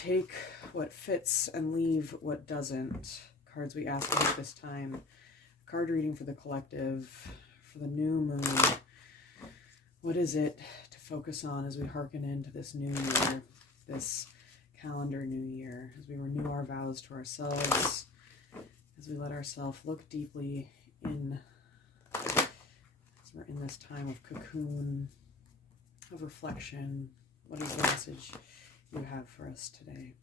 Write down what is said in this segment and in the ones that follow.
take what fits and leave what doesn't. Cards we ask about this time. Card reading for the collective, for the new moon. What is it to focus on as we hearken into this new year, this calendar new year, as we renew our vows to ourselves, as we let ourselves look deeply in, as we're in this time of cocoon, of reflection. What is the message you have for us today?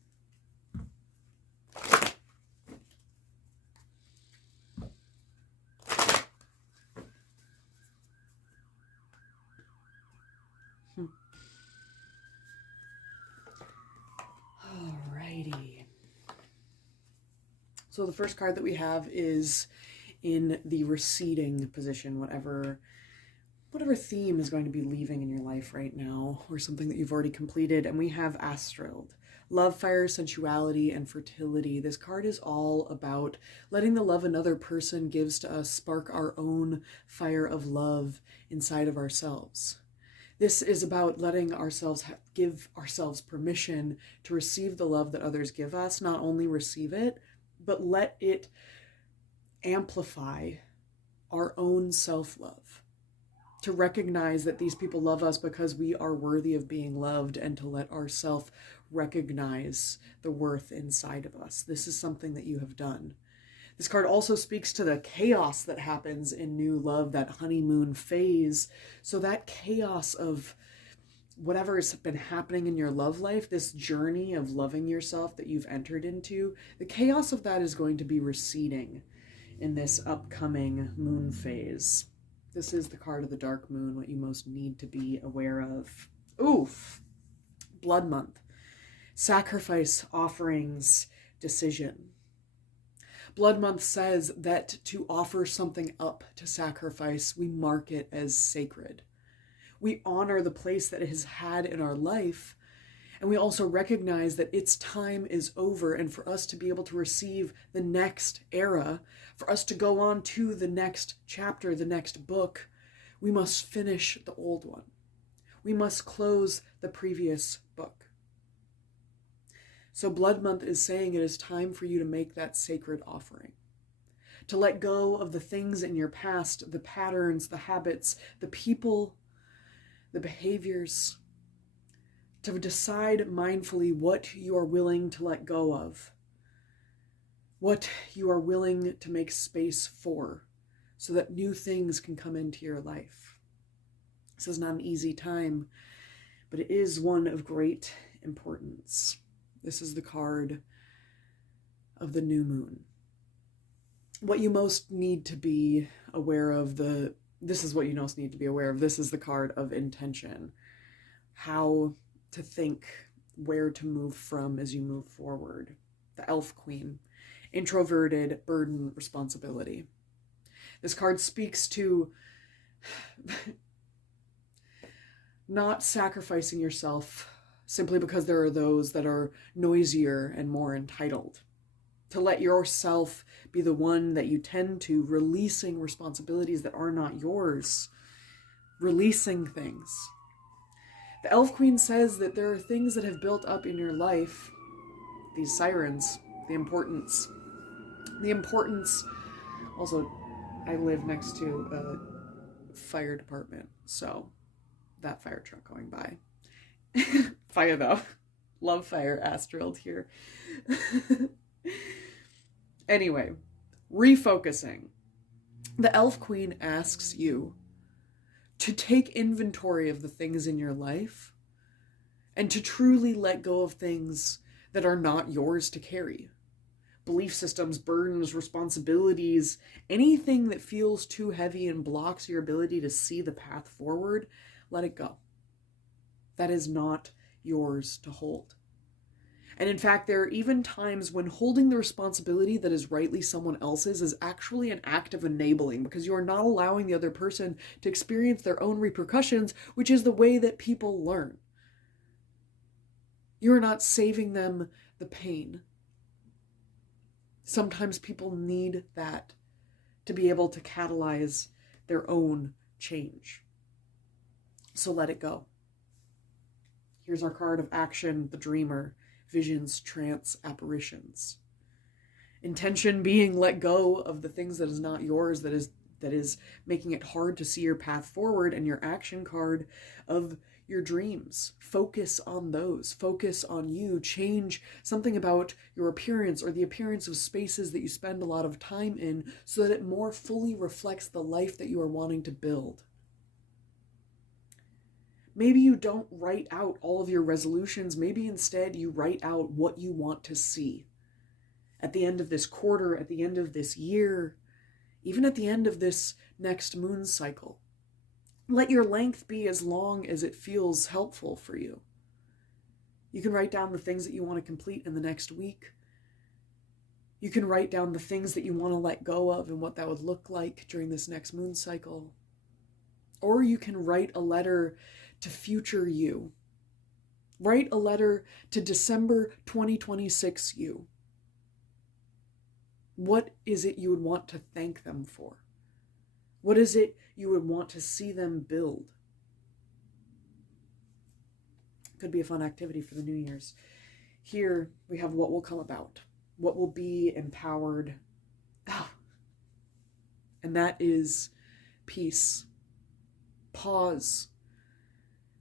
Alrighty. So the first card that we have is in the receding position, whatever theme is going to be leaving in your life right now, or something that you've already completed. And we have Astrilled. Love, fire, sensuality, and fertility. This card is all about letting the love another person gives to us spark our own fire of love inside of ourselves. This is about letting ourselves give ourselves permission to receive the love that others give us, not only receive it, but let it amplify our own self-love. To recognize that these people love us because we are worthy of being loved, and to let ourself recognize the worth inside of us. This is something that you have done. This card also speaks to the chaos that happens in new love, that honeymoon phase. So that chaos of whatever has been happening in your love life, this journey of loving yourself that you've entered into, the chaos of that is going to be receding in this upcoming moon phase. This is the card of the dark moon, what you most need to be aware of. Oof! Blood month. Sacrifice, offerings, decision. Blood month says that to offer something up to sacrifice, we mark it as sacred. We honor the place that it has had in our life, and we also recognize that its time is over, and for us to be able to receive the next era, for us to go on to the next chapter, the next book, we must finish the old one. We must close the previous book. So Blood Month is saying it is time for you to make that sacred offering. To let go of the things in your past, the patterns, the habits, the people, the behaviors. To decide mindfully what you are willing to let go of. What you are willing to make space for, so that new things can come into your life. This is not an easy time, but it is one of great importance. This is the card of the new moon. What you most need to be aware of, this is what you most need to be aware of. This is the card of intention. How to think, where to move from as you move forward. The Elf Queen. Introverted, burden, responsibility. This card speaks to not sacrificing yourself simply because there are those that are noisier and more entitled. To let yourself be the one that you tend to, releasing responsibilities that are not yours. Releasing things. The Elf Queen says that there are things that have built up in your life, these sirens, the importance. Also, I live next to a fire department, so that fire truck going by. Fire though. Love fire, Astrilled here. Anyway, refocusing. The Elf Queen asks you to take inventory of the things in your life and to truly let go of things that are not yours to carry. Belief systems, burdens, responsibilities, anything that feels too heavy and blocks your ability to see the path forward, let it go. That is not yours to hold. And in fact, there are even times when holding the responsibility that is rightly someone else's is actually an act of enabling, because you are not allowing the other person to experience their own repercussions, which is the way that people learn. You are not saving them the pain. Sometimes people need that to be able to catalyze their own change. So let it go. Here's our card of action, the Dreamer. visions, trance, apparitions. Intention being let go of the things that is not yours, that is making it hard to see your path forward, and your action card of your dreams. Focus on those. Focus on you. Change something about your appearance or the appearance of spaces that you spend a lot of time in so that it more fully reflects the life that you are wanting to build. Maybe you don't write out all of your resolutions. Maybe instead you write out what you want to see at the end of this quarter, at the end of this year, even at the end of this next moon cycle. Let your length be as long as it feels helpful for you. You can write down the things that you want to complete in the next week. You can write down the things that you want to let go of and what that would look like during this next moon cycle. Or you can write a letter to future you. Write a letter to December 2026 you. What is it you would want to thank them for? What is it you would want to see them build? Could be a fun activity for the New Year's. Here we have what will come about, what will be empowered. And that is peace. Pause.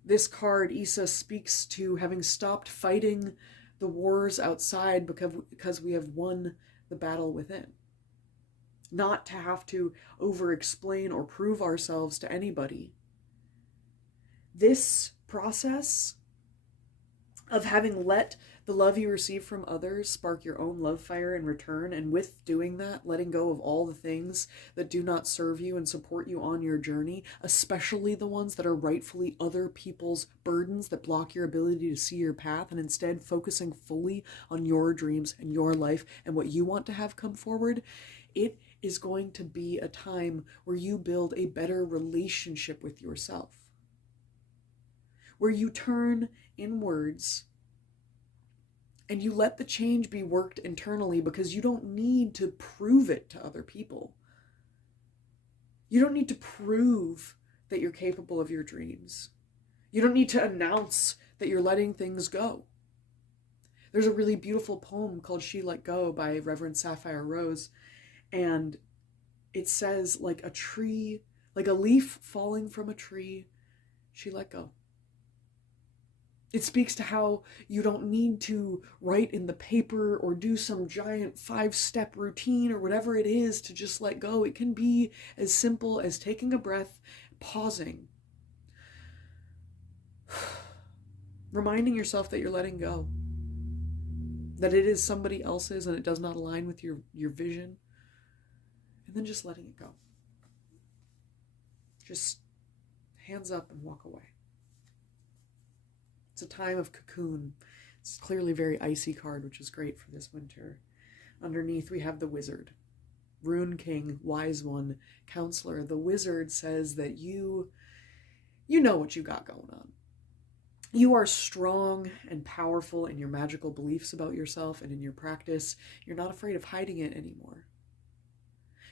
This card, Issa, speaks to having stopped fighting the wars outside because we have won the battle within. Not to have to over-explain or prove ourselves to anybody. This process of having let the love you receive from others spark your own love fire in return, and with doing that, letting go of all the things that do not serve you and support you on your journey, especially the ones that are rightfully other people's burdens that block your ability to see your path, and instead focusing fully on your dreams and your life and what you want to have come forward, it is going to be a time where you build a better relationship with yourself, where you turn inwards and you let the change be worked internally, because you don't need to prove it to other people. You don't need to prove that you're capable of your dreams. You don't need to announce that you're letting things go. There's a really beautiful poem called She Let Go by Reverend Sapphire Rose, and it says, like a tree, like a leaf falling from a tree, she let go. It speaks to how you don't need to write in the paper or do some giant 5-step routine or whatever it is to just let go. It can be as simple as taking a breath, pausing, reminding yourself that you're letting go, that it is somebody else's and it does not align with your vision, and then just letting it go. Just hands up and walk away. It's a time of cocoon. It's clearly a very icy card, which is great for this winter. Underneath, we have the Wizard. Rune King, Wise One, Counselor. The Wizard says that you know what you got going on. You are strong and powerful in your magical beliefs about yourself and in your practice. You're not afraid of hiding it anymore.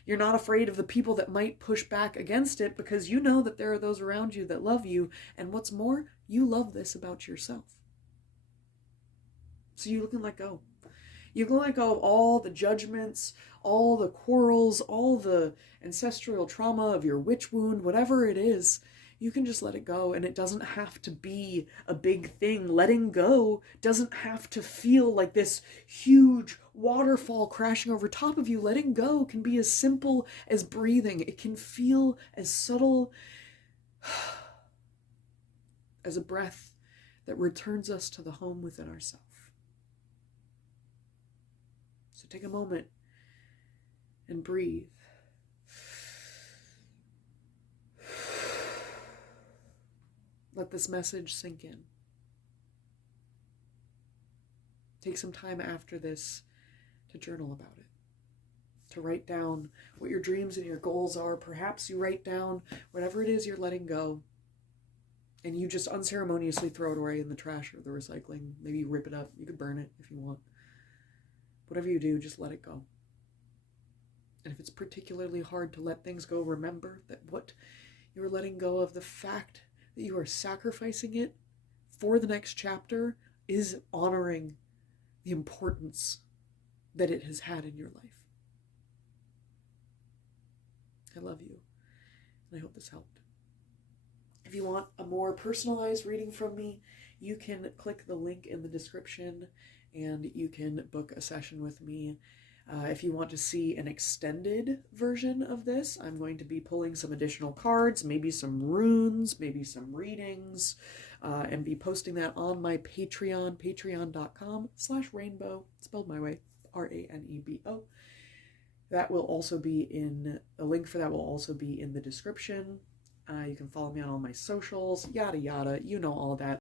You're not afraid of the people that might push back against it, because you know that there are those around you that love you. And what's more, you love this about yourself. So you can let go. You can let go of all the judgments, all the quarrels, all the ancestral trauma of your witch wound, whatever it is. You can just let it go, and it doesn't have to be a big thing. Letting go doesn't have to feel like this huge waterfall crashing over top of you. Letting go can be as simple as breathing. It can feel as subtle as a breath that returns us to the home within ourselves. So take a moment and breathe. Let this message sink in. Take some time after this to journal about it, to write down what your dreams and your goals are. Perhaps you write down whatever it is you're letting go, and you just unceremoniously throw it away in the trash or the recycling. Maybe you rip it up. You could burn it if you want. Whatever you do, just let it go. And if it's particularly hard to let things go, remember that what you're letting go of, the fact that you are sacrificing it for the next chapter, is honoring the importance that it has had in your life. I love you, and I hope this helped. If you want a more personalized reading from me, you can click the link in the description and you can book a session with me. If you want to see an extended version of this, I'm going to be pulling some additional cards, maybe some runes, maybe some readings, and be posting that on my Patreon, patreon.com/rainbow, spelled my way, RANEBO. That will also be in, a link for that will also be in the description. You can follow me on all my socials, yada yada, you know all that.